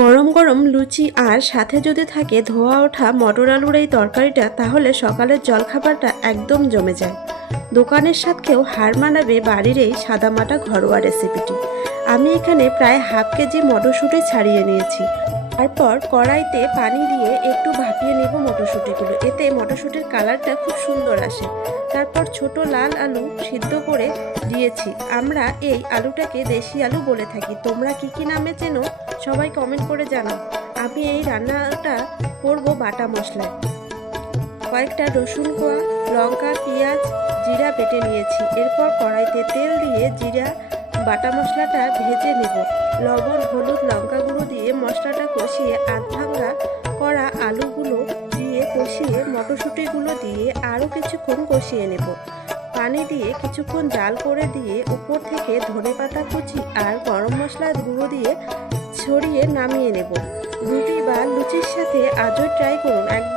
গরম গরম লুচি আর সাথে যদি থাকে ধোয়া ওঠা মটর আলুর এই তরকারিটা, তাহলে সকালের জলখাবারটা একদম জমে যায়। দোকানের স্বাদকেও হার মানাবে বাড়ির এই সাদামাটা ঘরোয়া রেসিপিটি। আমি এখানে প্রায় হাফ কেজি মটরশুঁটি ছাড়িয়ে নিয়েছি। তারপর কড়াইতে পানি দিয়ে একটু ভাপিয়ে নেব মটরশুঁটিগুলো, এতে মটরশুঁটির কালারটা খুব সুন্দর আসে। তারপর ছোট লাল আলু সিদ্ধ করে দিয়েছি। আমরা এই আলুটাকে দেশি আলু বলে থাকি, তোমরা কি কি নামে চেনো সবাই কমেন্ট করে জানাও। আমি এই রান্নাটা করব বাটা মশলায়। কয়েকটা রসুন কোয়া, লঙ্কা, পেঁয়াজ, জিরা বেটে নিয়েছি। এরপর কড়াইতে তেল দিয়ে জিরা বাটা মশলাটা ভেজে নেব। লবণ, হলুদ, লঙ্কা গুঁড়ো দিয়ে মশলাটা কষিয়ে আধ ভাঙা করা আলুগুলো দিয়ে কষিয়ে মটরশুঁটিগুলো দিয়ে আরও কিছুক্ষণ কষিয়ে নেব। পানি দিয়ে কিছুক্ষণ জাল করে দিয়ে উপর থেকে ধনেপাতা কুচি আর গরম মশলা গুঁড়ো দিয়ে ছড়িয়ে নামিয়ে নেব। রুটি বা লুচির সাথে আজও ট্রাই করুন, একদম